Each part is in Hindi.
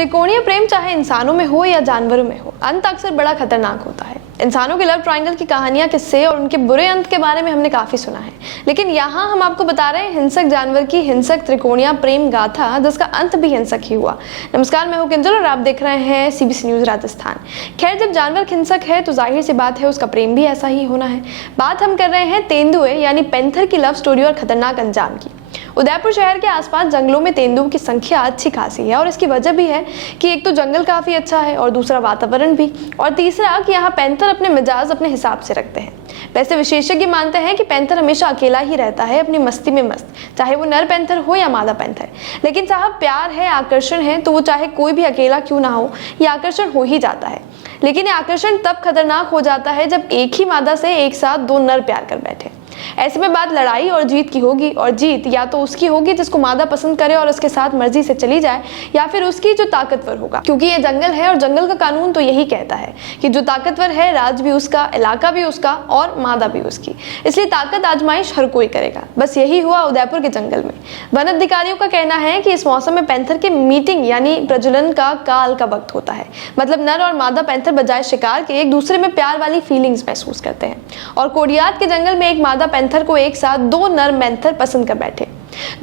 त्रिकोणीय प्रेम चाहे इंसानों में हो या जानवरों में हो, अंत अक्सर बड़ा खतरनाक होता है। इंसानों के लव ट्रायंगल की कहानियां, किस्से और उनके बुरे अंत के बारे में हमने काफी सुना है, लेकिन यहाँ हम आपको बता रहे हैं हिंसक जानवर की हिंसक त्रिकोणीय प्रेम गाथा, जिसका अंत भी हिंसक ही हुआ। नमस्कार, मैं हूं किंजल और आप देख रहे हैं सीबीसी न्यूज राजस्थान। खैर, जब जानवर हिंसक है तो जाहिर सी बात है उसका प्रेम भी ऐसा ही होना है। बात हम कर रहे हैं तेंदुए यानी पैंथर की लव स्टोरी और खतरनाक अंजाम की। उदयपुर शहर के आसपास जंगलों में तेंदुओं की संख्या अच्छी खासी है और इसकी वजह भी है कि एक तो जंगल काफी अच्छा है और दूसरा वातावरण भी, और तीसरा कि यहाँ पैंथर अपने मिजाज अपने हिसाब से रखते हैं। वैसे विशेषज्ञ मानते हैं कि पैंथर हमेशा अकेला ही रहता है, अपनी मस्ती में मस्त, चाहे वो नर पैंथर हो या मादा पैंथर। लेकिन साहब, प्यार है, आकर्षण है, तो वो चाहे कोई भी अकेला क्यों ना हो, ये आकर्षण हो ही जाता है। लेकिन ये आकर्षण तब खतरनाक हो जाता है जब एक ही मादा से एक साथ दो नर प्यार कर बैठे। ऐसे में बात लड़ाई और जीत की होगी, और जीत या तो उसकी होगी जिसको मादा पसंद करे और उसके साथ मर्जी से चली जाए, या फिर उसकी जो ताकतवर होगा, क्योंकि ये जंगल है और जंगल का कानून तो यही कहता है कि जो ताकतवर है, राज भी उसका, इलाका भी उसका और मादा भी उसकी। इसलिए ताकत आजमाइश हर कोई करेगा। बस यही हुआ उदयपुर के जंगल में। वन अधिकारियों का कहना है कि इस मौसम में पैंथर के मीटिंग यानी प्रजनन का काल का वक्त होता है। मतलब नर और मादा पैंथर बजाय शिकार के एक दूसरे में प्यार वाली फीलिंग्स महसूस करते हैं। और कोडियात के जंगल में एक मादा पैंथर को एक साथ दो नर पैंथर पसंद कर बैठे।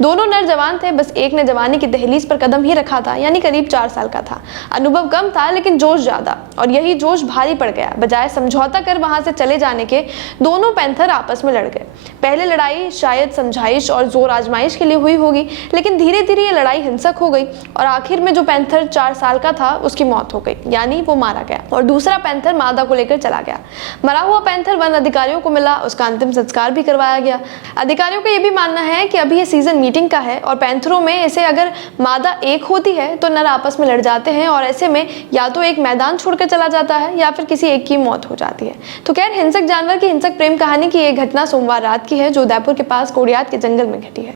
दोनों नर जवान थे, बस एक ने जवानी की दहलीज पर कदम ही रखा था, यानी करीब 4 साल का था। अनुभव कम था लेकिन जोश ज्यादा, और यही जोश भारी पड़ गया। बजाय समझौता कर वहां से चले जाने के, दोनों पैंथर आपस में लड़ गए। पहले लड़ाई शायद समझाइश और जोर आजमाइश के लिए हुई होगी, लेकिन धीरे धीरे ये लड़ाई हिंसक हो गई और आखिर में जो पैंथर 4 साल का था उसकी मौत हो गई, यानी वो मारा गया, और दूसरा पैंथर मादा को लेकर चला गया। मरा हुआ पैंथर वन अधिकारियों को मिला, उसका अंतिम संस्कार भी करवाया गया। अधिकारियों का यह भी मानना है कि अभी ये सीजन मीटिंग का है और पैंथरों में इसे अगर मादा एक होती है तो नर आपस में लड़ जाते हैं, और ऐसे में या तो एक मैदान छोड़कर चला जाता है या फिर किसी एक की मौत हो जाती है। तो खैर, हिंसक जानवर की हिंसक प्रेम कहानी की एक घटना सोमवार रात की है, जो उदयपुर के पास कोडियात के जंगल में घटी है।